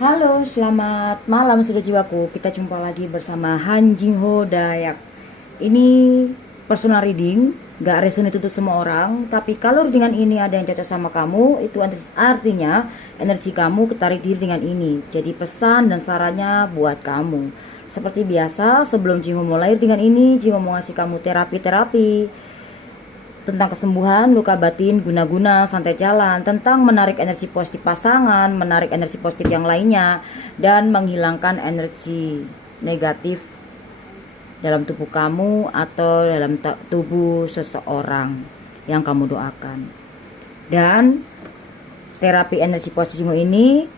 Halo, selamat malam saudara jiwaku. Kita jumpa lagi bersama Han Jingho Dayak. Ini personal reading, gak resonate untuk semua orang. Tapi kalau dengan ini ada yang cocok sama kamu, itu artinya energi kamu ketarik diri dengan ini. Jadi pesan dan sarannya buat kamu. Seperti biasa, sebelum Jingho mulai dengan ini, Jingho mau ngasih kamu terapi-terapi tentang kesembuhan luka batin guna-guna santai jalan, tentang menarik energi positif pasangan, menarik energi positif yang lainnya, dan menghilangkan energi negatif dalam tubuh kamu atau dalam tubuh seseorang yang kamu doakan. Dan terapi energi positif ini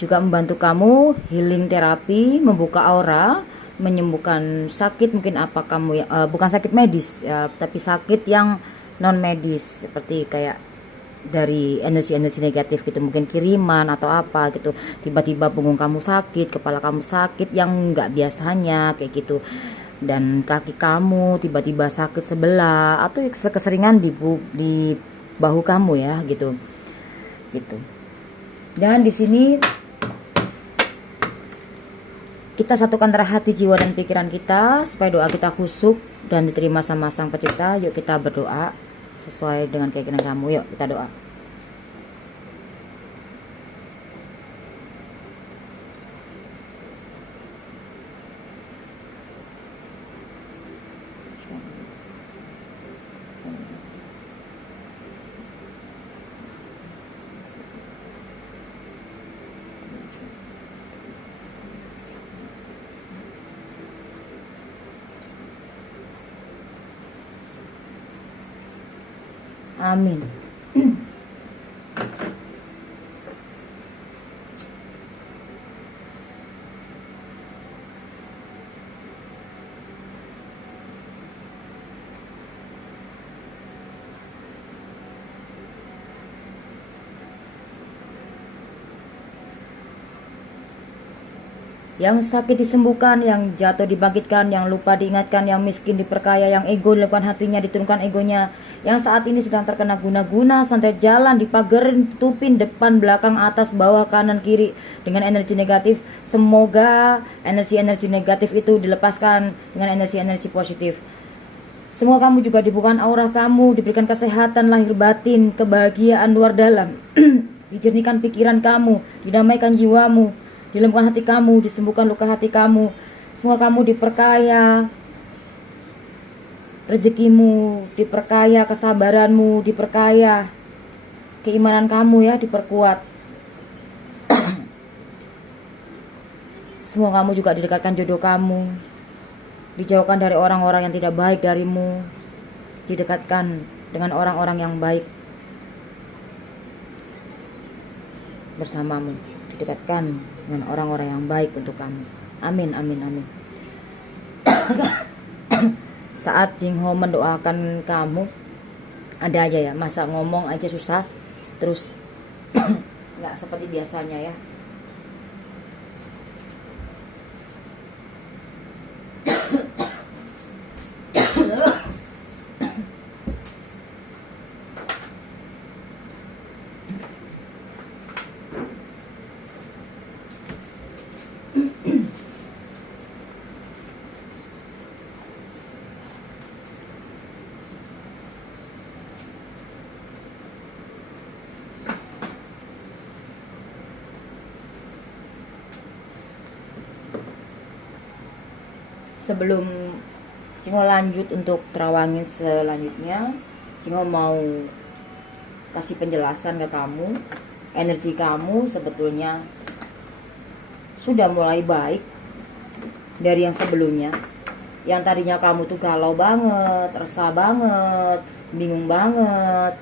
juga membantu kamu healing terapi, membuka aura, menyembuhkan sakit mungkin apa kamu ya, bukan sakit medis ya, tapi sakit yang non medis seperti kayak dari energi-energi negatif gitu, mungkin kiriman atau apa gitu, tiba-tiba punggung kamu sakit, kepala kamu sakit yang nggak biasanya kayak gitu, dan kaki kamu tiba-tiba sakit sebelah atau keseringan di bahu kamu ya gitu gitu. Dan di sini kita satukan antara hati, jiwa, dan pikiran kita supaya doa kita khusyuk dan diterima sama Sang Pencipta. Yuk kita berdoa sesuai dengan keinginan kamu. Yuk kita doa. Amin. Yang sakit disembuhkan, yang jatuh dibangkitkan, yang lupa diingatkan, yang miskin diperkaya, yang ego dilakukan hatinya, diturunkan egonya, yang saat ini sedang terkena guna-guna santai jalan, dipagerin, tutupin depan, belakang, atas, bawah, kanan, kiri dengan energi negatif. Semoga energi-energi negatif itu dilepaskan dengan energi-energi positif. Semua kamu juga dibukakan aura kamu, diberikan kesehatan lahir batin, kebahagiaan luar dalam. Dijernihkan pikiran kamu, didamaikan jiwamu, dilembutkan hati kamu, disembuhkan luka hati kamu. Semua kamu diperkaya rezekimu, diperkaya kesabaranmu, diperkaya keimanan kamu ya, diperkuat. Semua kamu juga didekatkan jodoh kamu, dijauhkan dari orang-orang yang tidak baik darimu, didekatkan dengan orang-orang yang baik bersamamu, didekatkan dengan orang-orang yang baik untuk kamu. Amin, amin, amin. Saat Jingho mendoakan kamu, ada aja ya, masa ngomong aja susah, terus nggak seperti biasanya ya. Sebelum Jingho lanjut untuk terawangin selanjutnya, Jingho mau kasih penjelasan ke kamu. Energi kamu sebetulnya sudah mulai baik dari yang sebelumnya. Yang tadinya kamu tuh galau banget, resah banget, bingung banget,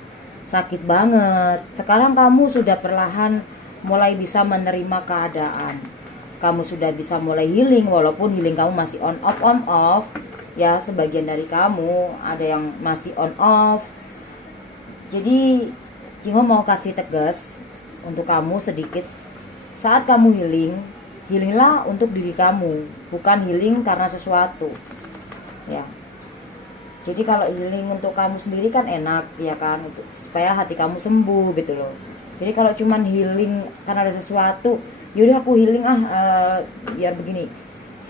sakit banget. Sekarang kamu sudah perlahan mulai bisa menerima keadaan. Kamu sudah bisa mulai healing, walaupun healing kamu masih on off ya, sebagian dari kamu ada yang masih on off. Jadi Jingho mau kasih tegas untuk kamu sedikit. Saat kamu healinglah untuk diri kamu, bukan healing karena sesuatu ya. Jadi kalau healing untuk kamu sendiri kan enak ya kan, supaya hati kamu sembuh gitu loh. Jadi kalau cuman healing karena ada sesuatu, yaudah aku healing biar begini.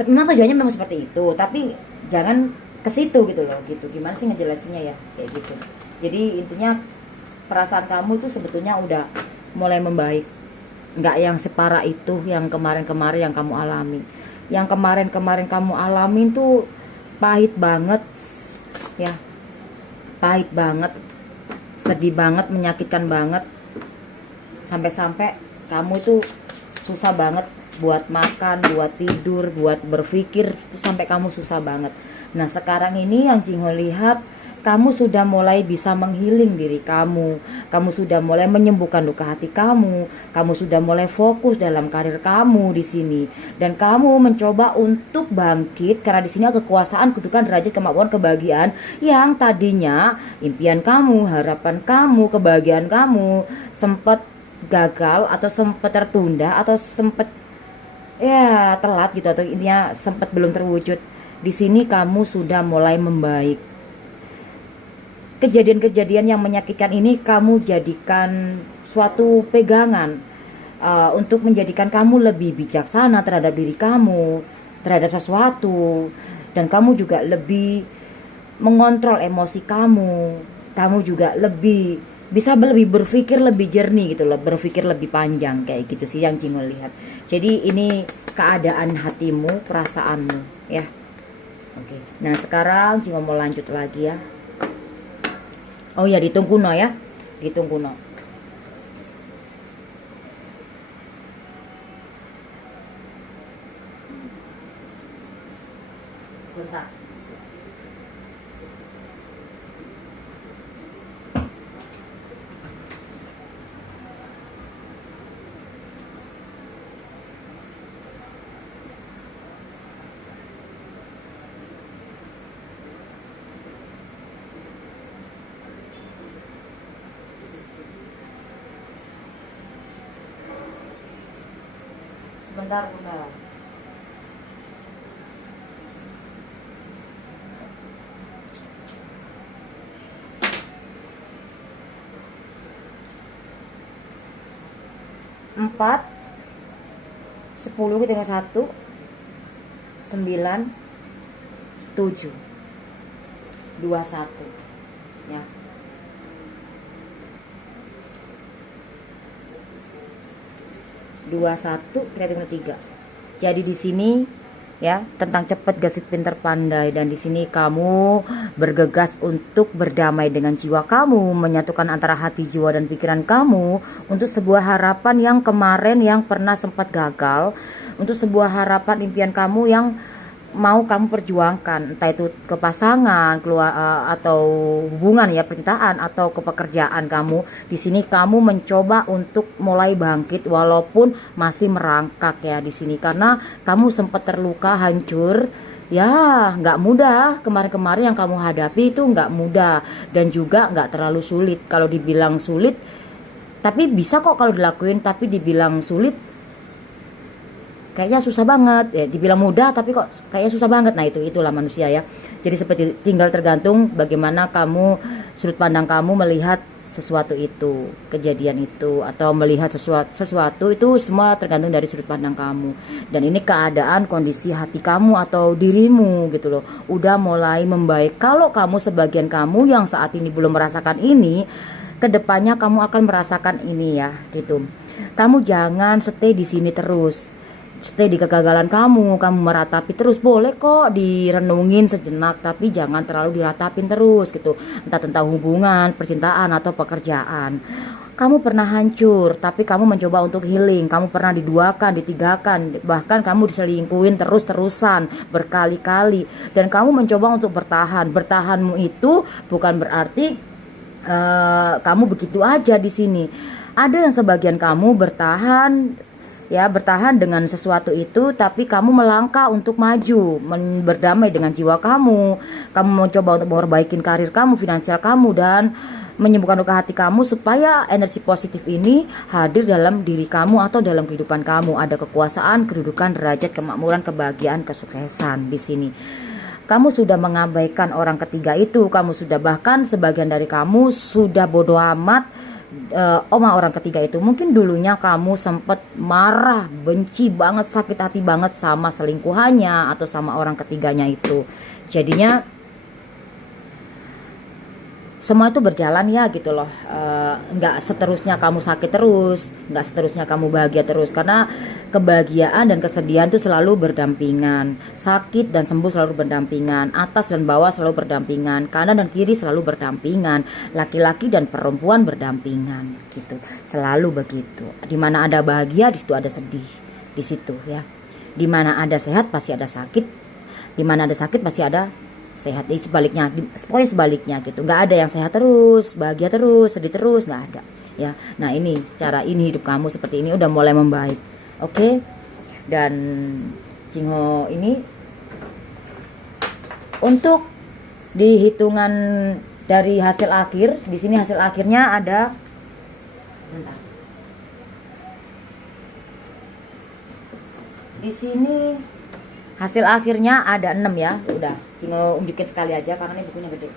Memang tujuannya memang seperti itu, tapi jangan ke situ gitu loh, gitu. Gimana sih ngejelasinnya ya, kayak gitu. Jadi intinya perasaan kamu tuh sebetulnya udah mulai membaik, nggak yang separah itu yang kemarin-kemarin yang kamu alami. Yang kemarin-kemarin kamu alamin tuh pahit banget ya, pahit banget, sedih banget, menyakitkan banget, sampai-sampai kamu itu susah banget buat makan, buat tidur, buat berpikir, sampai kamu susah banget. Nah sekarang ini yang Jingho lihat, kamu sudah mulai bisa menghealing diri kamu sudah mulai menyembuhkan luka hati kamu sudah mulai fokus dalam karir kamu di sini, dan kamu mencoba untuk bangkit karena di sini ada kekuasaan, kedudukan, derajat, kemampuan, kebahagiaan yang tadinya impian kamu, harapan kamu, kebahagiaan kamu sempat gagal atau sempat tertunda atau sempat ya telat gitu, atau intinya sempat belum terwujud. Di sini kamu sudah mulai membaik. Kejadian-kejadian yang menyakitkan ini kamu jadikan suatu pegangan untuk menjadikan kamu lebih bijaksana terhadap diri kamu, terhadap sesuatu, dan kamu juga lebih mengontrol emosi kamu juga lebih bisa lebih berpikir lebih jernih gitu loh, berpikir lebih panjang, kayak gitu sih yang Jingho lihat. Jadi ini keadaan hatimu, perasaanmu ya. Oke. Nah sekarang Jingho mau lanjut lagi ya. Oh ya, dihitung kuno ya, dihitung kuno. Sebentar. Sebentar Bunda. Empat, 10 kita tinggal 1, 9, 7, 21 ya. Dua satu kita tinggal 3. Jadi di sini ya tentang cepat gesit pintar pandai, dan di sini kamu bergegas untuk berdamai dengan jiwa kamu, menyatukan antara hati, jiwa, dan pikiran kamu untuk sebuah harapan yang kemarin yang pernah sempat gagal, untuk sebuah harapan impian kamu yang mau kamu perjuangkan, entah itu ke pasangan, keluar atau hubungan ya, percintaan, atau ke pekerjaan kamu. Di sini kamu mencoba untuk mulai bangkit walaupun masih merangkak ya di sini, karena kamu sempat terluka, hancur. Ya nggak mudah, kemarin-kemarin yang kamu hadapi itu nggak mudah, dan juga nggak terlalu sulit. Kalau dibilang sulit, tapi bisa kok kalau dilakuin, tapi dibilang sulit kayaknya susah banget ya. Dibilang mudah tapi kok kayaknya susah banget. Nah itulah manusia ya. Jadi seperti tinggal tergantung bagaimana kamu, sudut pandang kamu melihat sesuatu itu, kejadian itu, atau melihat sesuatu itu, semua tergantung dari sudut pandang kamu. Dan ini keadaan kondisi hati kamu atau dirimu gitu loh, udah mulai membaik. Kalau kamu, sebagian kamu yang saat ini belum merasakan ini, kedepannya kamu akan merasakan ini ya gitu. Kamu jangan stay di sini terus, stay di kegagalan kamu meratapi terus. Boleh kok direnungin sejenak, tapi jangan terlalu diratapin terus gitu, entah tentang hubungan, percintaan, atau pekerjaan. Kamu pernah hancur, tapi kamu mencoba untuk healing. Kamu pernah diduakan, ditigakan, bahkan kamu diselingkuhin terus-terusan berkali-kali, dan kamu mencoba untuk bertahan. Bertahanmu itu bukan berarti kamu begitu aja di sini. Ada yang sebagian kamu bertahan ya, bertahan dengan sesuatu itu, tapi kamu melangkah untuk maju, berdamai dengan jiwa kamu mencoba untuk memperbaikin karir kamu, finansial kamu, dan menyembuhkan luka hati kamu, supaya energi positif ini hadir dalam diri kamu atau dalam kehidupan kamu. Ada kekuasaan, kedudukan, derajat, kemakmuran, kebahagiaan, kesuksesan di sini. Kamu sudah mengabaikan orang ketiga itu, kamu sudah, bahkan sebagian dari kamu sudah bodoh amat oma orang ketiga itu, mungkin dulunya kamu sempet marah, benci banget, sakit hati banget sama selingkuhannya atau sama orang ketiganya itu. Jadinya semua itu berjalan ya gitu loh. Nggak seterusnya kamu sakit terus, nggak seterusnya kamu bahagia terus, karena kebahagiaan dan kesedihan itu selalu berdampingan, sakit dan sembuh selalu berdampingan, atas dan bawah selalu berdampingan, kanan dan kiri selalu berdampingan, laki-laki dan perempuan berdampingan gitu, selalu begitu. Dimana ada bahagia, di situ ada sedih, di situ ya. Dimana ada sehat pasti ada sakit, dimana ada sakit pasti ada sehat. Sebaliknya, pokoknya sebaliknya gitu, nggak ada yang sehat terus, bahagia terus, sedih terus, nggak ada ya. Nah ini cara ini, hidup kamu seperti ini udah mulai membaik, oke? Dan Jingho ini untuk dihitungan dari hasil akhir, di sini hasil akhirnya ada, sebentar, di sini hasil akhirnya ada 6 ya. Udah Jingho unjukin sekali aja karena ini bukunya gede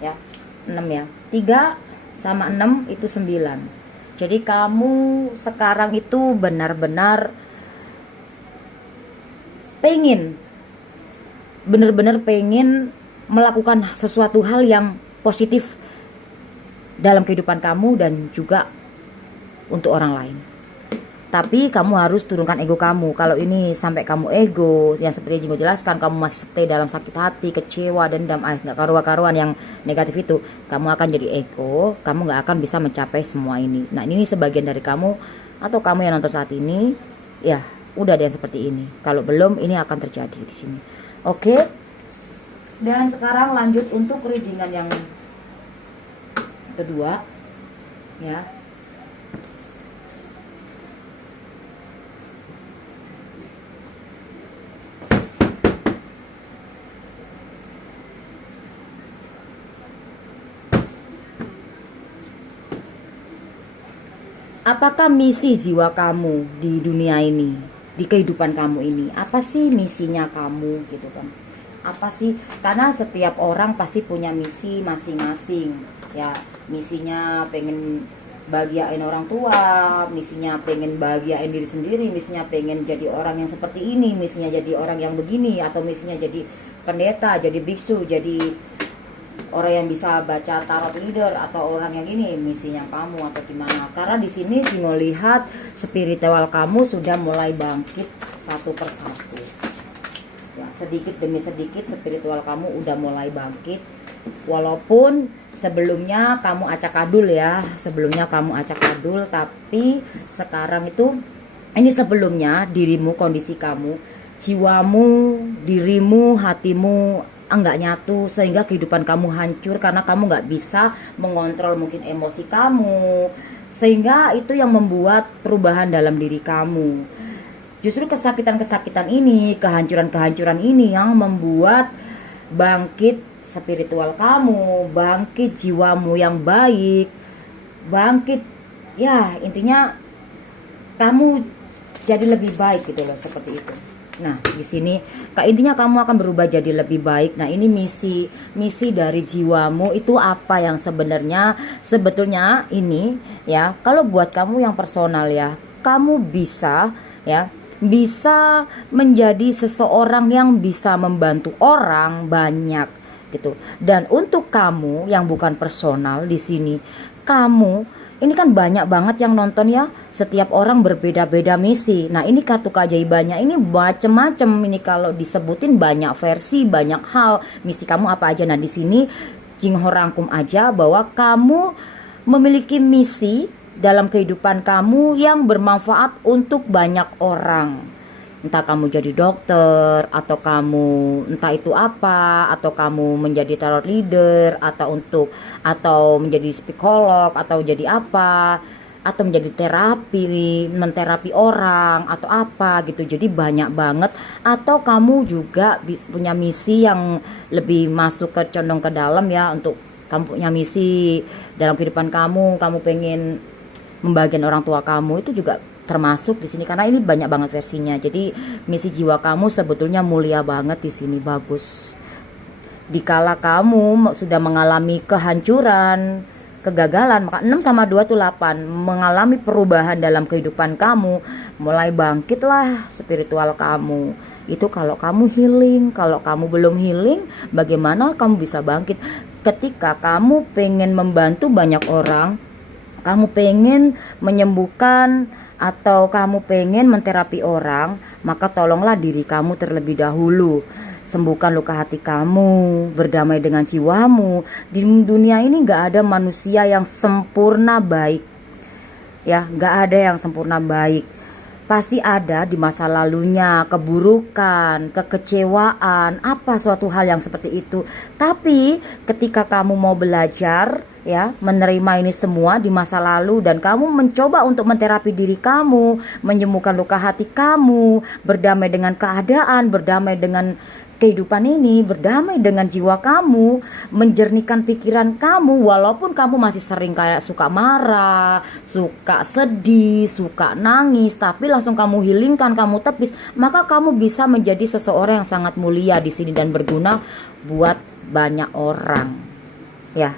ya. 6 ya, 3 sama 6 itu 9. Jadi kamu sekarang itu benar-benar pengen, benar-benar pengen melakukan sesuatu hal yang positif dalam kehidupan kamu dan juga untuk orang lain. Tapi kamu harus turunkan ego kamu. Kalau ini sampai kamu ego, yang seperti Jingho jelaskan, kamu masih stay dalam sakit hati, kecewa, dendam, nggak karuan-karuan yang negatif itu, kamu akan jadi ego, kamu nggak akan bisa mencapai semua ini. Nah ini sebagian dari kamu, atau kamu yang nonton saat ini, ya udah ada yang seperti ini. Kalau belum, ini akan terjadi di sini. Oke. Dan sekarang lanjut untuk readingan yang kedua, ya. Apakah misi jiwa kamu di dunia ini, di kehidupan kamu ini? Apa sih misinya kamu gitu kan? Apa sih? Karena setiap orang pasti punya misi masing-masing. Ya, misinya pengen bahagiain orang tua, misinya pengen bahagiain diri sendiri, misinya pengen jadi orang yang seperti ini, misinya jadi orang yang begini, atau misinya jadi pendeta, jadi biksu, jadi orang yang bisa baca tarot leader, atau orang yang ini misinya kamu atau gimana. Karena di sini Jingho lihat spiritual kamu sudah mulai bangkit satu persatu ya, sedikit demi sedikit spiritual kamu udah mulai bangkit. Walaupun sebelumnya kamu acak adul ya, sebelumnya kamu acak adul, tapi sekarang itu, ini sebelumnya dirimu, kondisi kamu, jiwamu, dirimu, hatimu enggak nyatu, sehingga kehidupan kamu hancur karena kamu nggak bisa mengontrol mungkin emosi kamu, sehingga itu yang membuat perubahan dalam diri kamu. Justru kesakitan-kesakitan ini, kehancuran-kehancuran ini yang membuat bangkit spiritual kamu, bangkit jiwamu yang baik, bangkit ya, intinya kamu jadi lebih baik gitu loh, seperti itu. Nah, di sini intinya kamu akan berubah jadi lebih baik. Nah, ini misi dari jiwamu itu apa yang sebetulnya ini ya. Kalau buat kamu yang personal ya, kamu bisa menjadi seseorang yang bisa membantu orang banyak gitu. Dan untuk kamu yang bukan personal di sini, kamu ini kan banyak banget yang nonton ya. Setiap orang berbeda-beda misi. Nah, ini kartu keajaibannya ini macem-macem. Ini kalau disebutin banyak versi, banyak hal. Misi kamu apa aja. Nah, di sini Jingho rangkum aja bahwa kamu memiliki misi dalam kehidupan kamu yang bermanfaat untuk banyak orang. Entah kamu jadi dokter, atau kamu entah itu apa, atau kamu menjadi tarot leader, atau menjadi psikolog, atau jadi apa, atau menjadi menterapi orang, atau apa gitu. Jadi banyak banget. Atau kamu juga punya misi yang lebih masuk condong ke dalam ya, untuk kamu punya misi dalam kehidupan kamu pengen membagian orang tua kamu, itu juga termasuk di sini karena ini banyak banget versinya. Jadi misi jiwa kamu sebetulnya mulia banget di sini, bagus. Dikala kamu sudah mengalami kehancuran, kegagalan. Maka 6 sama 2 tuh 8, mengalami perubahan dalam kehidupan kamu, mulai bangkitlah spiritual kamu. Itu kalau kamu healing. Kalau kamu belum healing, bagaimana kamu bisa bangkit? Ketika kamu pengen membantu banyak orang, kamu pengen menyembuhkan atau kamu pengen menterapi orang, maka tolonglah diri kamu terlebih dahulu. Sembuhkan luka hati kamu, berdamai dengan jiwamu. Di dunia ini gak ada manusia yang sempurna baik, ya, gak ada yang sempurna baik. Pasti ada di masa lalunya keburukan, kekecewaan, apa suatu hal yang seperti itu. Tapi ketika kamu mau belajar, ya, menerima ini semua di masa lalu, dan kamu mencoba untuk menterapi diri kamu, menyembuhkan luka hati kamu, berdamai dengan keadaan, berdamai dengan kehidupan ini, berdamai dengan jiwa kamu, menjernihkan pikiran kamu, walaupun kamu masih sering kayak suka marah, suka sedih, suka nangis, tapi langsung kamu healingkan, kamu tepis, maka kamu bisa menjadi seseorang yang sangat mulia di sini dan berguna buat banyak orang. Ya,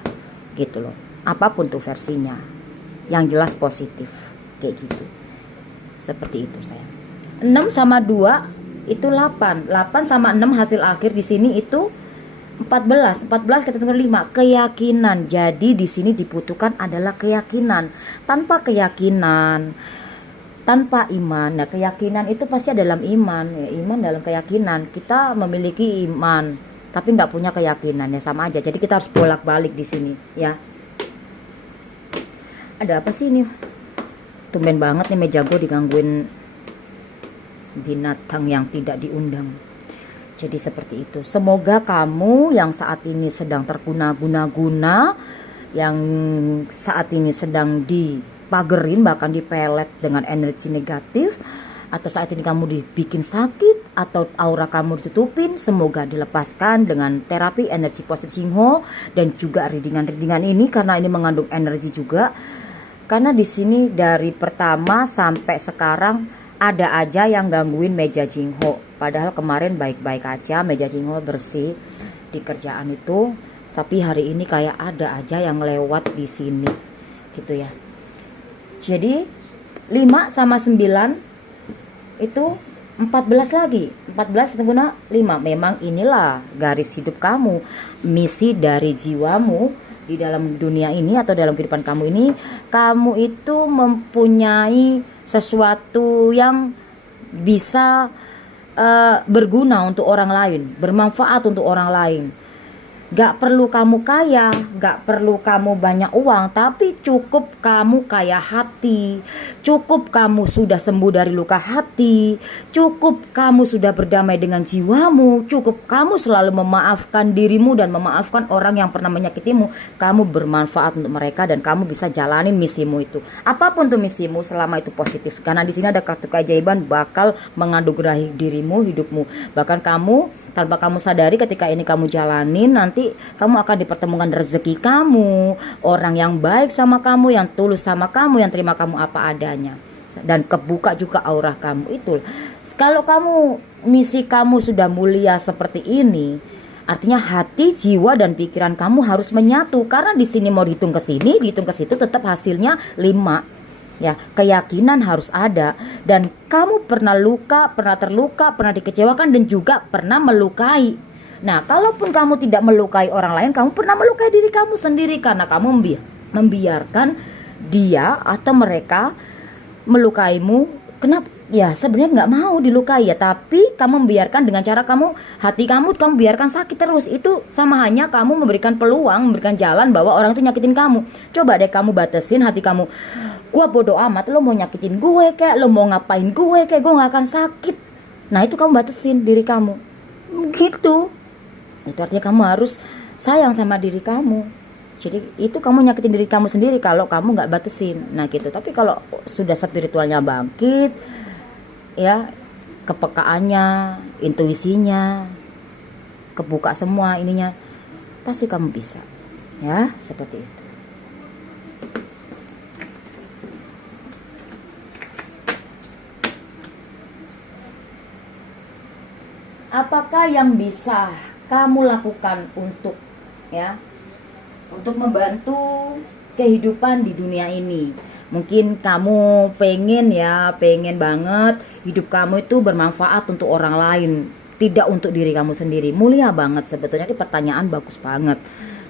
gitu loh. Apapun tuh versinya, yang jelas positif, kayak gitu. Seperti itu sayang. 6 sama 2 itu 8. 8 sama 6 hasil akhir di sini itu 14. 14 ketemu 5, keyakinan. Jadi di sini dibutuhkan adalah keyakinan. Tanpa keyakinan, tanpa iman. Nah, keyakinan itu pasti dalam iman, ya, iman dalam keyakinan. Kita memiliki iman tapi nggak punya keyakinan, ya sama aja. Jadi kita harus bolak-balik di sini, ya. Ada apa sih ini? Tumben banget nih meja gue digangguin binatang yang tidak diundang. Jadi seperti itu. Semoga kamu yang saat ini sedang terguna-guna, yang saat ini sedang dipagerin, bahkan dipelet dengan energi negatif, atau saat ini kamu dibikin sakit, atau aura kamu ditutupin, semoga dilepaskan dengan terapi energi positif Jingho, dan juga readingan-readingan ini karena ini mengandung energi juga. Karena di sini dari pertama sampai sekarang ada aja yang gangguin meja Jingho. Padahal kemarin baik-baik aja, meja Jingho bersih di kerjaan itu. Tapi hari ini kayak ada aja yang lewat di sini, gitu ya. Jadi 5 sama 9 itu 14 lagi. 14 ketemu 5. Memang inilah garis hidup kamu, misi dari jiwamu di dalam dunia ini atau dalam kehidupan kamu ini. Kamu itu mempunyai sesuatu yang bisa berguna untuk orang lain, bermanfaat untuk orang lain. Gak perlu kamu kaya, gak perlu kamu banyak uang, tapi cukup kamu kaya hati, cukup kamu sudah sembuh dari luka hati, cukup kamu sudah berdamai dengan jiwamu, cukup kamu selalu memaafkan dirimu dan memaafkan orang yang pernah menyakitimu. Kamu bermanfaat untuk mereka dan kamu bisa jalanin misimu itu. Apapun tuh misimu selama itu positif. Karena di sini ada kartu keajaiban bakal menganugerahi dirimu, hidupmu. Bahkan kamu tanpa kamu sadari ketika ini kamu jalanin, nanti kamu akan dipertemukan rezeki kamu, orang yang baik sama kamu, yang tulus sama kamu, yang terima kamu apa adanya, dan kebuka juga aura kamu itu. Kalau kamu misi kamu sudah mulia seperti ini, artinya hati, jiwa dan pikiran kamu harus menyatu. Karena di sini mau dihitung ke sini, dihitung ke situ, tetap hasilnya 5. Ya, keyakinan harus ada. Dan kamu pernah luka, pernah terluka, pernah dikecewakan, dan juga pernah melukai. Nah, kalaupun kamu tidak melukai orang lain, kamu pernah melukai diri kamu sendiri. Karena kamu membiarkan dia atau mereka melukaimu. Kenapa? Ya sebenarnya nggak mau dilukai ya, tapi kamu membiarkan dengan cara kamu, hati kamu biarkan sakit terus. Itu sama hanya kamu memberikan peluang, memberikan jalan bahwa orang itu nyakitin kamu. Coba deh kamu batasin hati kamu. Gua bodoh amat, lo mau nyakitin gue kayak, lo mau ngapain gue kayak, gue gak akan sakit. Nah itu kamu batasin diri kamu, gitu. Itu artinya kamu harus sayang sama diri kamu. Jadi itu kamu nyakitin diri kamu sendiri kalau kamu gak batasin. Nah gitu. Tapi kalau sudah spiritualnya bangkit, ya, kepekaannya, intuisinya kebuka semua ininya, pasti kamu bisa. Ya seperti itu. Apakah yang bisa kamu lakukan untuk, ya, untuk membantu kehidupan di dunia ini. Mungkin kamu pengen banget hidup kamu itu bermanfaat untuk orang lain, tidak untuk diri kamu sendiri. Mulia banget sebetulnya, ini pertanyaan bagus banget.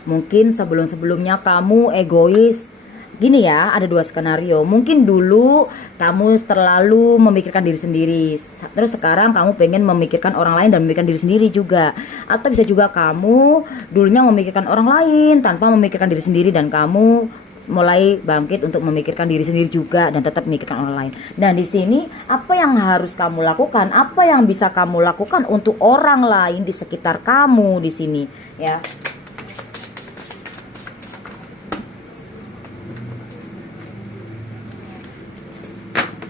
Mungkin sebelum-sebelumnya kamu egois. Gini ya, ada dua skenario. Mungkin dulu kamu terlalu memikirkan diri sendiri, terus sekarang kamu pengen memikirkan orang lain dan memikirkan diri sendiri juga. Atau bisa juga kamu dulunya memikirkan orang lain tanpa memikirkan diri sendiri, dan kamu mulai bangkit untuk memikirkan diri sendiri juga dan tetap memikirkan orang lain. Dan di sini apa yang harus kamu lakukan? Apa yang bisa kamu lakukan untuk orang lain di sekitar kamu di sini, ya?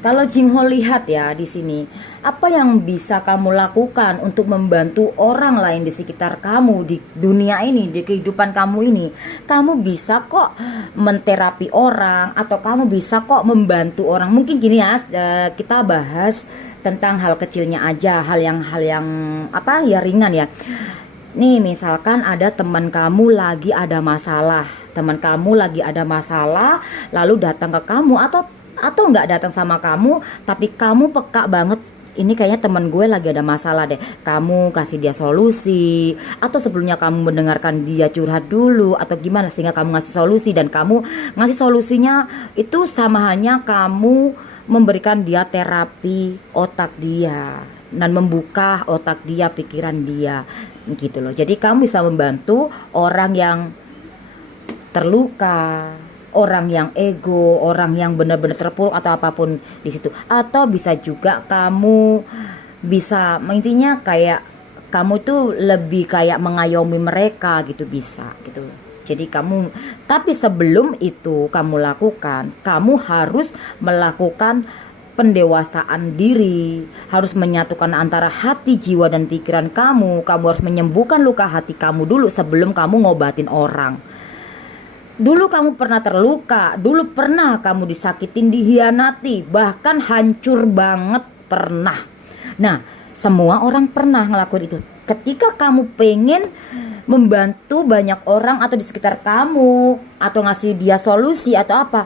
Kalau Jingho lihat ya di sini, apa yang bisa kamu lakukan untuk membantu orang lain di sekitar kamu di dunia ini, di kehidupan kamu ini? Kamu bisa kok menterapi orang, atau kamu bisa kok membantu orang. Mungkin gini ya, kita bahas tentang hal kecilnya aja, hal yang apa ya, ringan ya. Nih, misalkan ada teman kamu lagi ada masalah, lalu datang ke kamu, atau nggak datang sama kamu, tapi kamu peka banget, ini kayaknya teman gue lagi ada masalah deh. Kamu kasih dia solusi, atau sebelumnya kamu mendengarkan dia curhat dulu, atau gimana sehingga kamu ngasih solusi. Dan kamu ngasih solusinya itu sama hanya kamu memberikan dia terapi otak dia dan membuka otak dia, pikiran dia, gitu loh. Jadi kamu bisa membantu orang yang terluka, orang yang ego, orang yang benar-benar terpuruk atau apapun di situ. Atau bisa juga kamu bisa, intinya kayak kamu tuh lebih kayak mengayomi mereka gitu, bisa gitu. Jadi tapi sebelum itu kamu lakukan, kamu harus melakukan pendewasaan diri, harus menyatukan antara hati, jiwa, dan pikiran kamu. Kamu harus menyembuhkan luka hati kamu dulu sebelum kamu ngobatin orang. Dulu kamu pernah terluka, dulu pernah kamu disakitin, dihianati, bahkan hancur banget pernah. Nah, semua orang pernah ngelakuin itu. Ketika kamu pengen membantu banyak orang atau di sekitar kamu, atau ngasih dia solusi atau apa,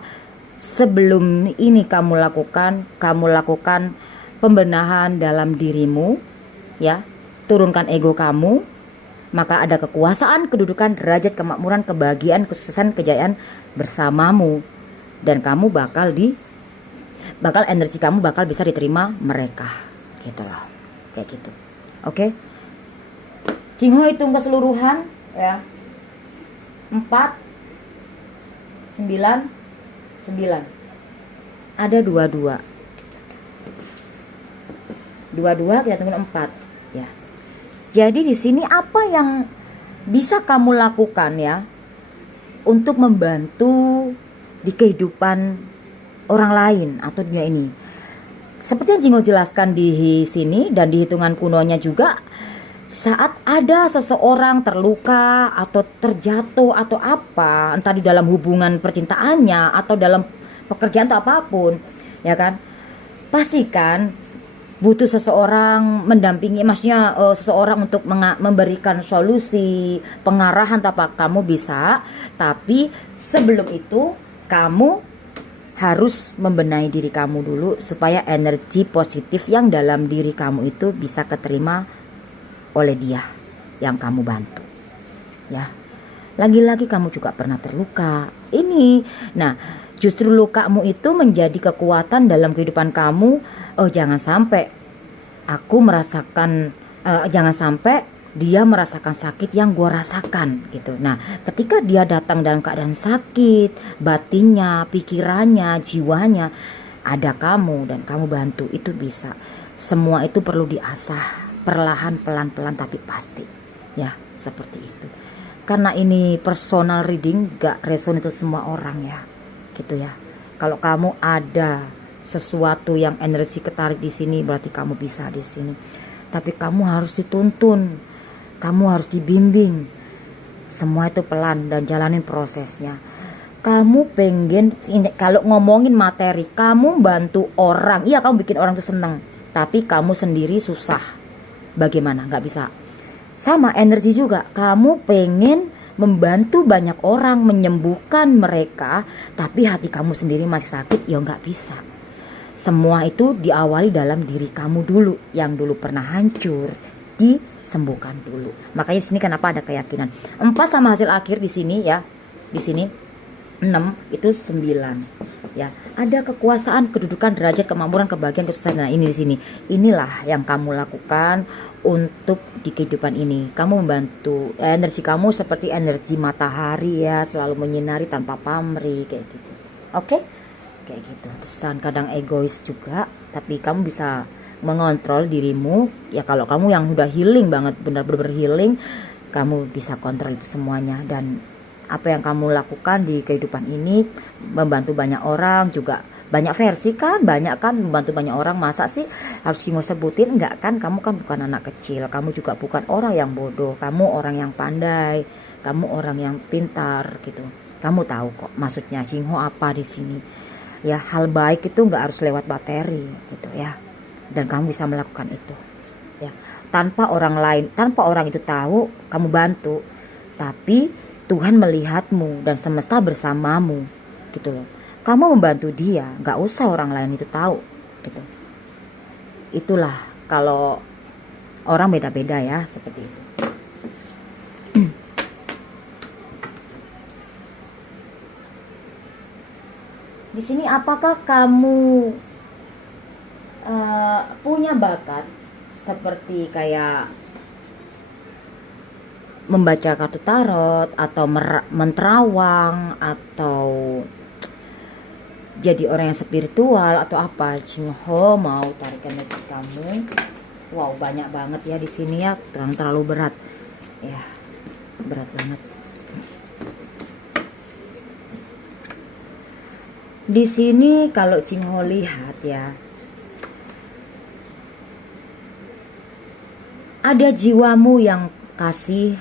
sebelum ini kamu lakukan pembenahan dalam dirimu, ya. Turunkan ego kamu. Maka ada kekuasaan, kedudukan, derajat, kemakmuran, kebahagiaan, kesuksesan, kejayaan bersamamu. Dan kamu bakal energi kamu bakal bisa diterima mereka. Gitu loh. Kayak gitu. Oke. Jingho hitung keseluruhan ya. 4 9 9. Ada 22. 22 kita tunggu 4 ya. Jadi di sini apa yang bisa kamu lakukan ya untuk membantu di kehidupan orang lain atau dunia ini? Seperti yang Jingho jelaskan di sini dan di hitungan kunonya juga, saat ada seseorang terluka atau terjatuh atau apa, entah di dalam hubungan percintaannya atau dalam pekerjaan atau apapun, ya kan? Pastikan butuh seseorang mendampingi, maksudnya seseorang untuk memberikan solusi, pengarahan apa. Kamu bisa, tapi sebelum itu kamu harus membenahi diri kamu dulu supaya energi positif yang dalam diri kamu itu bisa keterima oleh dia yang kamu bantu, ya. Lagi-lagi kamu juga pernah terluka ini. Nah, justru lukamu itu menjadi kekuatan dalam kehidupan kamu. Jangan sampai jangan sampai dia merasakan sakit yang gue rasakan gitu. Nah, ketika dia datang dalam keadaan sakit, batinnya, pikirannya, jiwanya, ada kamu dan kamu bantu, itu bisa. Semua itu perlu diasah, perlahan, pelan-pelan tapi pasti, ya, seperti itu. Karena ini personal reading, gak resonate itu semua orang ya, gitu ya. Kalau kamu ada sesuatu yang energi ketarik di sini, berarti kamu bisa di sini. Tapi kamu harus dituntun, kamu harus dibimbing. Semua itu pelan dan jalanin prosesnya. Kamu pengen, kalau ngomongin materi, kamu bantu orang, iya kamu bikin orang tuh seneng, tapi kamu sendiri susah. Bagaimana? Gak bisa. Sama energi juga, kamu pengen membantu banyak orang, menyembuhkan mereka, tapi hati kamu sendiri masih sakit, ya nggak bisa. Semua itu diawali dalam diri kamu dulu, yang dulu pernah hancur, disembuhkan dulu. Makanya di sini kenapa ada keyakinan 4 sama hasil akhir di sini ya, di sini 6 itu 9 ya. Ada kekuasaan, kedudukan, derajat, kemakmuran, kebahagiaan, kesuksesan. Nah ini di sini, inilah yang kamu lakukan untuk di kehidupan ini. Kamu membantu, energi kamu seperti energi matahari ya, selalu menyinari tanpa pamrih kayak gitu. Oke, kayak gitu. Kesan kadang egois juga, tapi kamu bisa mengontrol dirimu ya. Kalau kamu yang udah healing banget, benar-benar healing, kamu bisa kontrol itu semuanya. Dan apa yang kamu lakukan di kehidupan ini, membantu banyak orang juga. Banyak versi kan, banyak kan, membantu banyak orang. Masa sih harus Jingo sebutin? Enggak kan, kamu kan bukan anak kecil, kamu juga bukan orang yang bodoh, kamu orang yang pandai, kamu orang yang pintar gitu. Kamu tahu kok maksudnya Jingo apa di sini ya. Hal baik itu nggak harus lewat materi gitu ya, dan kamu bisa melakukan itu ya, tanpa orang lain, tanpa orang itu tahu kamu bantu, tapi Tuhan melihatmu dan semesta bersamamu gitu loh. Kamu membantu dia, nggak usah orang lain itu tahu gitu. Itulah kalau orang beda-beda ya, seperti itu. Di sini apakah kamu punya bakat seperti kayak membaca kartu tarot atau menterawang atau jadi orang yang spiritual atau apa? Jingo mau tarik energi kamu. Wow, banyak banget ya di sini ya, terlalu berat ya, berat banget. Di sini kalau Jingo lihat ya, ada jiwamu yang kasih,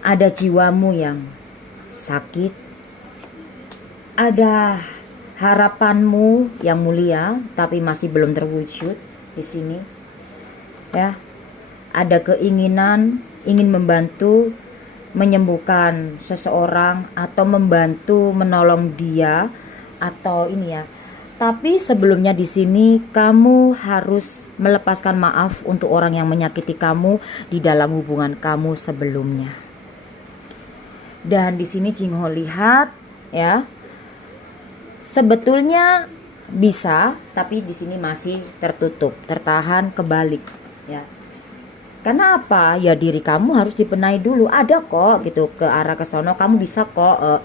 ada jiwamu yang sakit, ada harapanmu yang mulia tapi masih belum terwujud di sini ya. Ada keinginan ingin membantu menyembuhkan seseorang atau membantu menolong dia atau ini ya. Tapi sebelumnya di sini kamu harus melepaskan maaf untuk orang yang menyakiti kamu di dalam hubungan kamu sebelumnya. Dan di sini Jingo lihat ya, sebetulnya bisa, tapi di sini masih tertutup, tertahan, kebalik ya. Karena apa? Ya diri kamu harus dibenahi dulu. Ada kok gitu ke arah ke sono, kamu bisa kok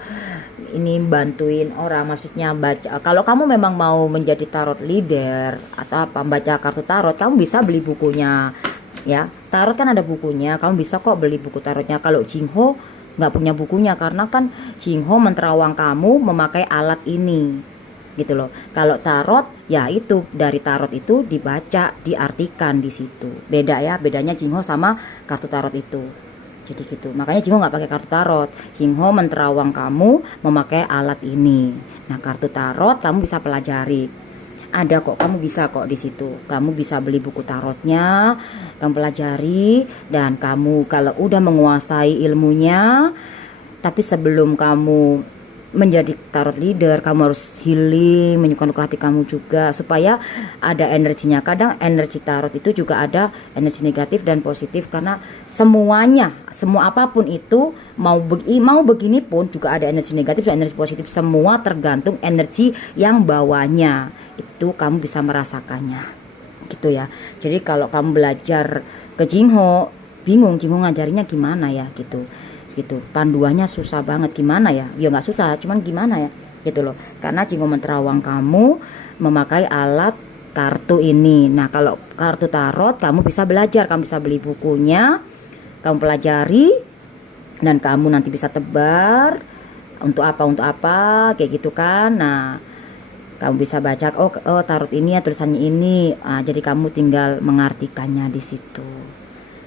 ini bantuin orang, maksudnya baca. Kalau kamu memang mau menjadi tarot leader atau apa, baca kartu tarot, kamu bisa beli bukunya ya. Tarot kan ada bukunya, kamu bisa kok beli buku tarotnya. Kalau Jingo nggak punya bukunya, karena kan Jingo menterawang kamu memakai alat ini gitu loh. Kalau tarot ya itu dari tarot itu dibaca, diartikan di situ. Beda ya, bedanya Jingo sama kartu tarot itu. Jadi gitu. Makanya Jingo nggak pakai kartu tarot. Jingo menterawang kamu memakai alat ini. Nah, kartu tarot kamu bisa pelajari. Ada kok, kamu bisa kok di situ. Kamu bisa beli buku tarotnya, kamu pelajari, dan kamu kalau udah menguasai ilmunya, tapi sebelum kamu menjadi tarot leader, kamu harus healing, menyembuhkan luka hati kamu juga supaya ada energinya. Kadang energi tarot itu juga ada energi negatif dan positif, karena semuanya, semua apapun itu mau begini pun juga ada energi negatif dan energi positif. Semua tergantung energi yang bawahnya. Itu kamu bisa merasakannya. Gitu ya. Jadi kalau kamu belajar ke Jingo, bingung Jingo ngajarinya gimana ya gitu. Gitu, panduannya susah banget, gimana ya nggak susah, cuman gimana ya gitu loh, karena Jingo menterawang kamu memakai alat kartu ini. Nah, kalau kartu tarot kamu bisa belajar, kamu bisa beli bukunya, kamu pelajari, dan kamu nanti bisa tebar untuk apa kayak gitu kan. Nah, kamu bisa baca, oh tarot ini ya tulisannya ini, jadi kamu tinggal mengartikannya di situ.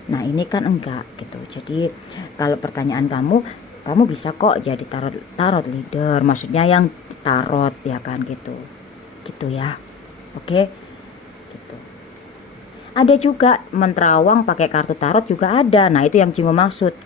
Nah, ini kan enggak gitu. Jadi kalau pertanyaan kamu bisa kok jadi tarot leader, maksudnya yang tarot ya kan gitu. Gitu ya. Oke. Gitu. Ada juga menterawang pakai kartu tarot juga ada. Nah, itu yang Jingo maksud.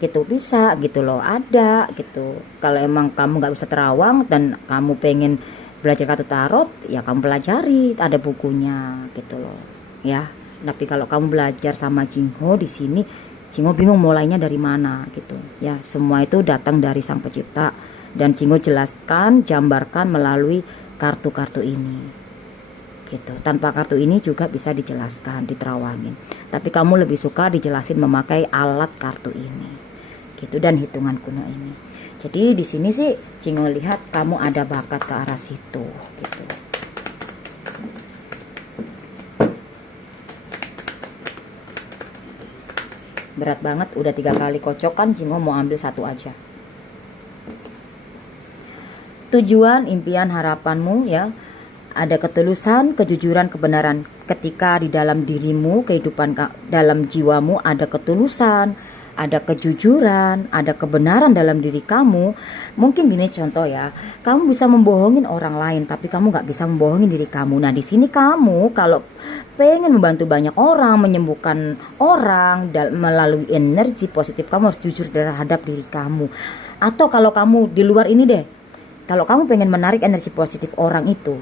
gitu, bisa gitu loh, ada gitu. Kalau emang kamu nggak bisa terawang dan kamu pengen belajar kartu tarot, ya kamu pelajari, ada bukunya gitu loh ya. Tapi kalau kamu belajar sama Jingho di sini, Jingho bingung mulainya dari mana gitu ya. Semua itu datang dari Sang Pencipta, dan Jingho jelaskan, gambarkan melalui kartu-kartu ini gitu. Tanpa kartu ini juga bisa dijelaskan, diterawangin. Tapi kamu lebih suka dijelasin memakai alat kartu ini gitu, dan hitungan kuno ini. Jadi di sini sih Jingho lihat kamu ada bakat ke arah situ gitu. Berat banget, udah 3 kali kocok kan, Jingho mau ambil satu aja. Tujuan, impian, harapanmu ya, ada ketulusan, kejujuran, kebenaran. Ketika di dalam dirimu, kehidupan dalam jiwamu ada ketulusan, ada kejujuran, ada kebenaran dalam diri kamu. Mungkin gini contoh ya, kamu bisa membohongin orang lain, tapi kamu nggak bisa membohongin diri kamu. Nah di sini kamu kalau pengen membantu banyak orang, menyembuhkan orang melalui energi positif, kamu harus jujur terhadap diri kamu. Atau kalau kamu di luar ini deh, kalau kamu pengen menarik energi positif orang itu,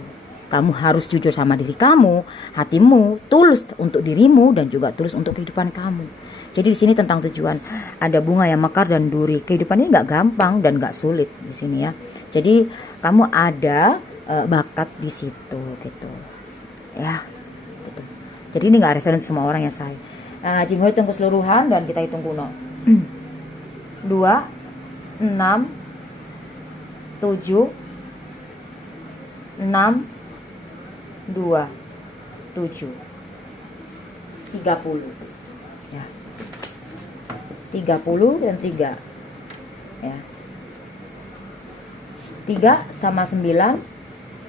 kamu harus jujur sama diri kamu, hatimu tulus untuk dirimu dan juga tulus untuk kehidupan kamu. Jadi di sini tentang tujuan, ada bunga yang mekar dan duri. Kehidupan ini nggak gampang dan nggak sulit di sini ya. Jadi kamu ada bakat di situ gitu, ya. Gitu. Jadi ini nggak resonan semua orang ya say. Nah, Jingho hitung keseluruhan dan kita hitung kuno. 2, 6, 7, 6, 2, 7, 30 ya. 30 dan 3 ya. 3 sama 9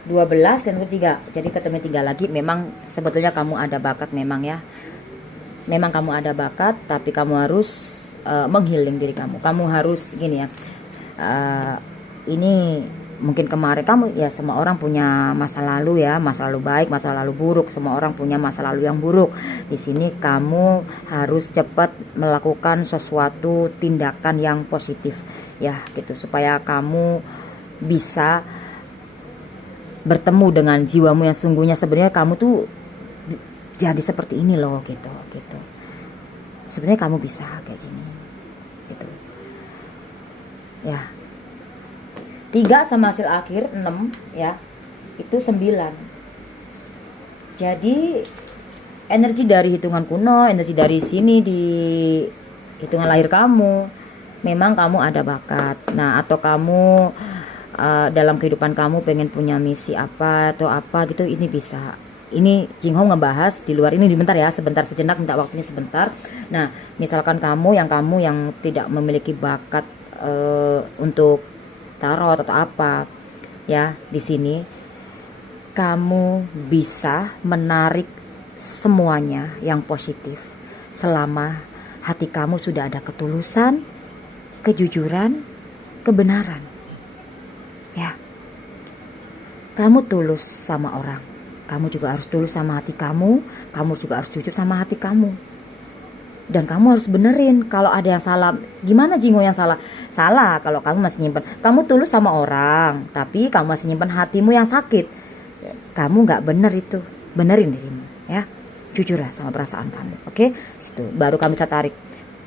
12 dan 3. Jadi ketemu 3 lagi. Memang sebetulnya kamu ada bakat memang ya. Memang kamu ada bakat, tapi kamu harus menghealing diri kamu. Kamu harus gini ya. Ini mungkin kemarin kamu ya, semua orang punya masa lalu ya, masa lalu baik, masa lalu buruk. Semua orang punya masa lalu yang buruk. Di sini kamu harus cepat melakukan sesuatu tindakan yang positif ya gitu, supaya kamu bisa bertemu dengan jiwamu yang sungguhnya. Sebenarnya kamu tuh jadi seperti ini loh gitu. Sebenarnya kamu bisa kayak gini gitu ya. 3 sama hasil akhir 6 ya, itu 9. Jadi energi dari hitungan kuno, energi dari sini di hitungan lahir kamu, memang kamu ada bakat. Nah atau kamu dalam kehidupan kamu pengen punya misi apa atau apa gitu, ini bisa. Ini Jingho ngebahas di luar ini sebentar ya, sebentar sejenak, minta waktunya sebentar. Nah misalkan kamu yang tidak memiliki bakat untuk tarot atau apa ya, di sini kamu bisa menarik semuanya yang positif selama hati kamu sudah ada ketulusan, kejujuran, kebenaran ya. Kamu tulus sama orang, kamu juga harus tulus sama hati kamu juga harus jujur sama hati kamu. Dan kamu harus benerin kalau ada yang salah. Gimana Jingho yang salah? Salah kalau kamu masih nyimpen, kamu tulus sama orang tapi kamu masih nyimpen hatimu yang sakit. Kamu gak bener itu. Benerin dirimu ya. Jujurlah sama perasaan kamu. Oke? Itu baru kamu bisa tarik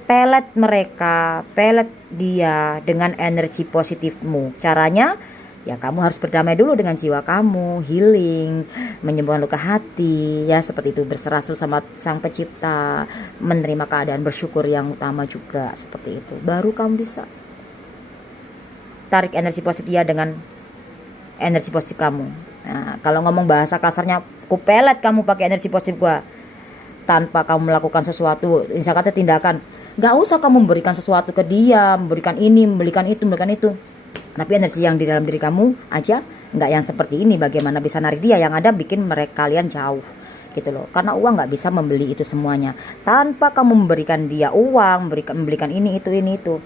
pelet mereka, pelet dia dengan energi positifmu. Caranya ya kamu harus berdamai dulu dengan jiwa kamu, healing, menyembuhkan luka hati ya, seperti itu. Berserah sama Sang Pencipta, menerima keadaan, bersyukur yang utama juga, seperti itu. Baru kamu bisa tarik energi positif dia dengan energi positif kamu. Nah, kalau ngomong bahasa kasarnya, ku pelet kamu pakai energi positif gua. Tanpa kamu melakukan sesuatu, misalkan tindakan, gak usah kamu memberikan sesuatu ke dia, memberikan ini, memberikan itu. Tapi energi yang di dalam diri kamu aja, nggak yang seperti ini, bagaimana bisa narik dia? Yang ada bikin mereka kalian jauh gitu loh. Karena uang nggak bisa membeli itu semuanya. Tanpa kamu memberikan dia uang, memberikan ini itu.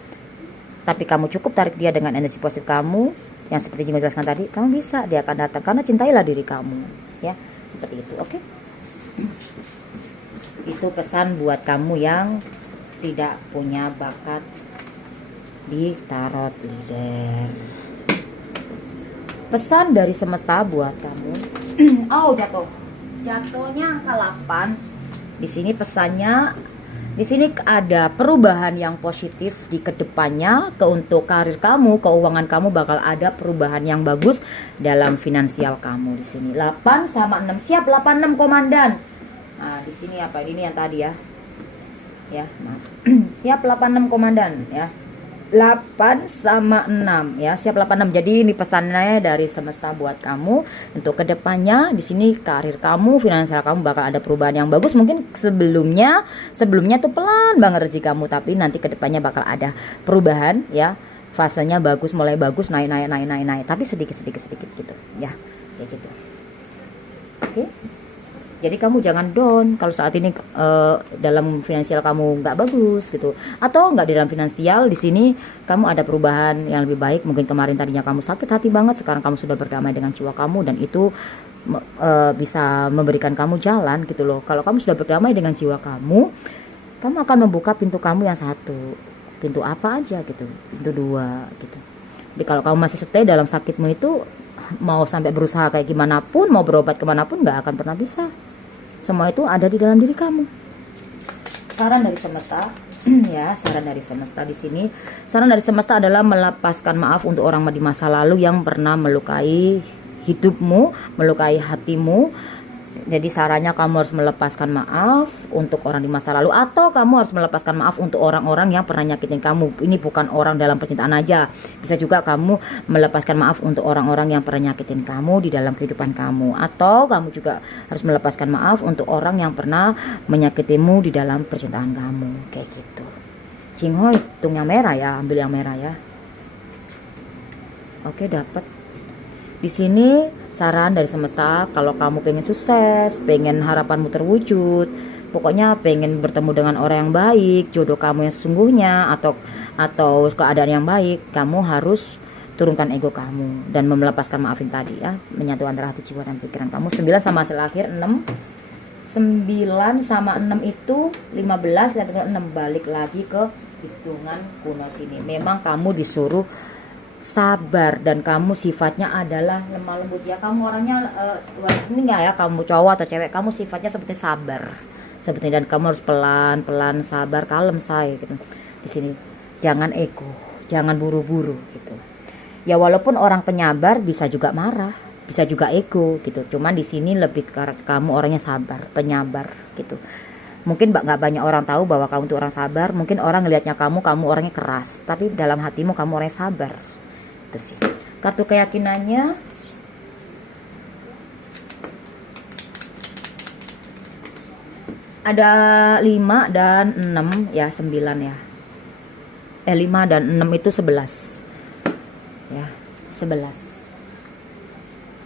Tapi kamu cukup tarik dia dengan energi positif kamu, yang seperti Jingho jelaskan tadi, kamu bisa, dia akan datang. Karena cintailah diri kamu ya, seperti itu. Oke? Itu pesan buat kamu yang tidak punya bakat di tarot leader. Pesan dari semesta buat kamu. Oh, jatuhnya angka 8. Di sini pesannya, di sini ada perubahan yang positif di kedepannya. Untuk karir kamu, keuangan kamu bakal ada perubahan yang bagus dalam finansial kamu. Di sini 8 sama 6. Siap 86 komandan. Nah, di sini apa? Ini yang tadi ya. Ya, maaf. Siap 86 komandan ya. 8 sama 6 ya, siap 86. Jadi ini pesannya dari semesta buat kamu untuk kedepannya. Di sini karir kamu, finansial kamu bakal ada perubahan yang bagus. Mungkin sebelumnya tuh pelan banget rezeki kamu, tapi nanti kedepannya bakal ada perubahan ya. Fasenya bagus, mulai bagus, naik, tapi sedikit gitu ya, kayak gitu. Oke. Jadi kamu jangan down kalau saat ini dalam finansial kamu nggak bagus gitu, atau nggak di dalam finansial. Di sini kamu ada perubahan yang lebih baik. Mungkin kemarin tadinya kamu sakit hati banget, sekarang kamu sudah berdamai dengan jiwa kamu, dan itu bisa memberikan kamu jalan gitu loh. Kalau kamu sudah berdamai dengan jiwa kamu akan membuka pintu kamu yang satu. Pintu apa aja gitu, pintu 2 gitu. Jadi kalau kamu masih stay dalam sakitmu itu, mau sampai berusaha kayak gimana pun, mau berobat kemana pun, nggak akan pernah bisa. Semua itu ada di dalam diri kamu. Saran dari semesta ya, saran dari semesta di sini. Saran dari semesta adalah melepaskan maaf untuk orang di masa lalu yang pernah melukai hidupmu, melukai hatimu. Jadi sarannya kamu harus melepaskan maaf untuk orang di masa lalu, atau kamu harus melepaskan maaf untuk orang-orang yang pernah nyakitin kamu. Ini bukan orang dalam percintaan aja, bisa juga kamu melepaskan maaf untuk orang-orang yang pernah nyakitin kamu di dalam kehidupan kamu, atau kamu juga harus melepaskan maaf untuk orang yang pernah menyakitimu di dalam percintaan kamu, kayak gitu. Jingho hitungnya merah ya, ambil yang merah ya. Oke, dapat. Di sini saran dari semesta, kalau kamu pengen sukses, pengen harapanmu terwujud, pokoknya pengen bertemu dengan orang yang baik, jodoh kamu yang sesungguhnya, atau keadaan yang baik, kamu harus turunkan ego kamu dan melepaskan maafin tadi ya, menyatu antara hati, jiwa, dan pikiran kamu. 9 sama hasil akhir 6. 9 sama 6 itu 15, lihat 6, balik lagi ke hitungan kuno sini. Memang kamu disuruh sabar, dan kamu sifatnya adalah lemah lembut ya. Kamu orangnya ini enggak ya, kamu cowok atau cewek, kamu sifatnya seperti sabar seperti, dan kamu harus pelan-pelan sabar, kalem say gitu. Di sini jangan ego, jangan buru-buru gitu. Ya walaupun orang penyabar bisa juga marah, bisa juga ego gitu. Cuman di sini lebih ke kamu orangnya sabar, penyabar gitu. Mungkin nggak banyak orang tahu bahwa kamu tuh orang sabar. Mungkin orang ngelihatnya kamu orangnya keras, tapi dalam hatimu kamu orangnya sabar. Itu sih. Kartu keyakinannya ada 5 dan 6 ya, 9 ya. 5 dan 6 itu 11. Ya, 11.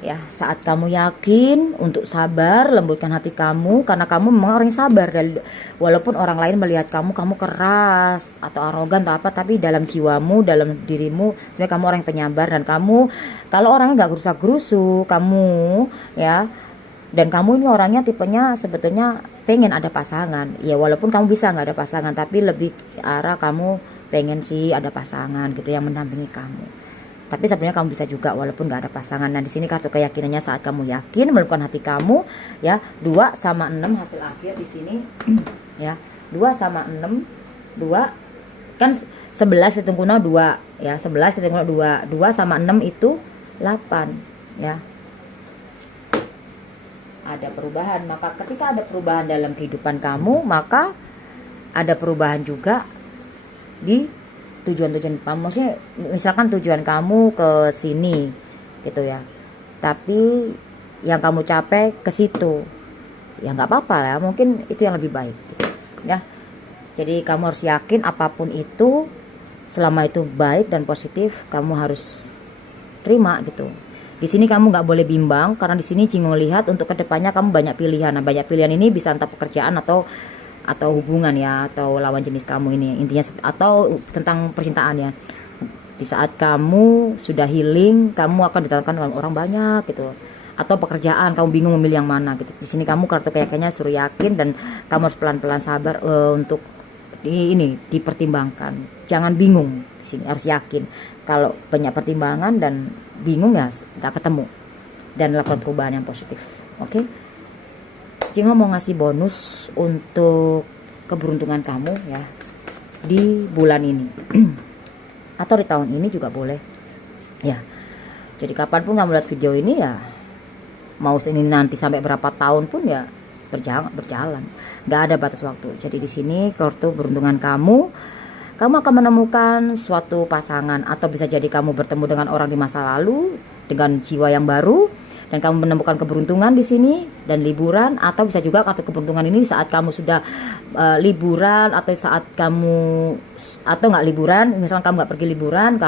Ya, saat kamu yakin untuk sabar, lembutkan hati kamu, karena kamu memang orang yang sabar. Walaupun orang lain melihat kamu keras atau arogan atau apa, tapi dalam jiwamu, dalam dirimu sebenarnya kamu orang yang penyabar. Dan kamu, kalau orangnya nggak gerusak-gerusu, kamu ya, dan kamu ini orangnya tipenya sebetulnya pengen ada pasangan ya. Walaupun kamu bisa nggak ada pasangan, tapi lebih ke arah kamu pengen sih ada pasangan gitu yang mendampingi kamu. Tapi sebenarnya kamu bisa juga walaupun nggak ada pasangan. Nah di sini kartu keyakinannya, saat kamu yakin meluluhkan hati kamu ya. 2 sama 6 hasil akhir di sini ya. 2 sama 6, 2 kan 11 hitung kuno 2 ya. 11 hitung kuno 2. 2 sama 6 itu 8 ya. Ada perubahan. Maka ketika ada perubahan dalam kehidupan kamu, maka ada perubahan juga di tujuan-tujuan kamu. Maksudnya misalkan tujuan kamu ke sini gitu ya, tapi yang kamu capai ke situ, ya nggak apa-apa lah, mungkin itu yang lebih baik gitu, ya. Jadi kamu harus yakin apapun itu, selama itu baik dan positif, kamu harus terima gitu. Di sini kamu nggak boleh bimbang, karena di sini Jingo lihat untuk kedepannya kamu banyak pilihan. Nah banyak pilihan ini bisa entah pekerjaan atau hubungan ya, atau lawan jenis kamu ini intinya, atau tentang percintaan ya. Di saat kamu sudah healing, kamu akan didatangkan dengan orang banyak gitu, atau pekerjaan kamu bingung memilih yang mana gitu. Di sini kamu kartu keyakinannya suruh yakin, dan kamu harus pelan-pelan sabar untuk dipertimbangkan. Jangan bingung di sini, harus yakin. Kalau banyak pertimbangan dan bingung ya nggak ketemu, dan lakukan perubahan yang positif. Oke? Jinho mau ngasih bonus untuk keberuntungan kamu ya di bulan ini atau di tahun ini juga boleh ya. Jadi kapanpun kamu lihat video ini ya, mau ini nanti sampai berapa tahun pun ya berjalan, nggak ada batas waktu. Jadi di sini kartu beruntungan kamu akan menemukan suatu pasangan, atau bisa jadi kamu bertemu dengan orang di masa lalu dengan jiwa yang baru, dan kamu menemukan keberuntungan di sini dan liburan. Atau bisa juga kartu keberuntungan ini saat kamu sudah liburan, atau saat kamu atau nggak liburan, misalnya kamu nggak pergi liburan,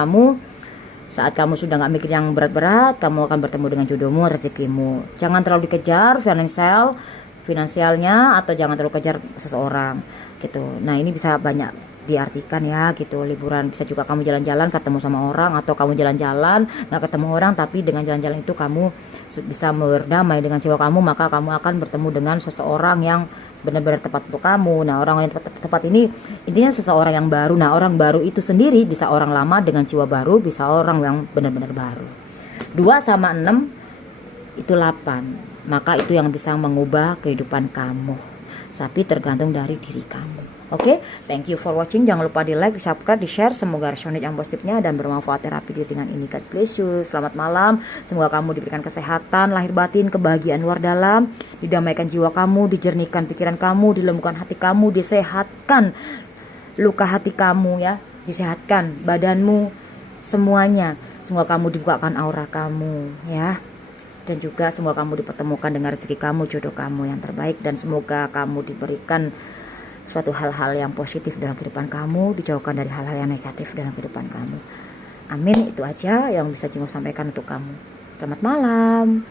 saat kamu sudah nggak mikir yang berat-berat, kamu akan bertemu dengan jodohmu, rezekimu. Jangan terlalu dikejar finansialnya, atau jangan terlalu kejar seseorang gitu. Nah ini bisa banyak diartikan ya gitu. Liburan bisa juga kamu jalan-jalan ketemu sama orang, atau kamu jalan-jalan nggak ketemu orang, tapi dengan jalan-jalan itu kamu bisa berdamai dengan jiwa kamu, maka kamu akan bertemu dengan seseorang yang benar-benar tepat untuk kamu. Nah orang yang tepat ini intinya seseorang yang baru. Nah orang baru itu sendiri bisa orang lama dengan jiwa baru, bisa orang yang benar-benar baru. 2 sama 6 itu 8, maka itu yang bisa mengubah kehidupan kamu, tapi tergantung dari diri kamu. Oke, thank you for watching. Jangan lupa di like, di subscribe, di share. Semoga resonate yang positifnya dan bermanfaat terapi dengan ini. God bless you. Selamat malam. Semoga kamu diberikan kesehatan lahir batin, kebahagiaan luar dalam, didamaikan jiwa kamu, dijernihkan pikiran kamu, dilembutkan hati kamu, disehatkan luka hati kamu ya, disehatkan badanmu semuanya. Semoga kamu dibukakan aura kamu ya. Dan juga semoga kamu dipertemukan dengan rezeki kamu, jodoh kamu yang terbaik, dan semoga kamu diberikan suatu hal-hal yang positif dalam kehidupan kamu, dijauhkan dari hal-hal yang negatif dalam kehidupan kamu. Amin. Itu aja yang bisa Jinho sampaikan untuk kamu. Selamat malam.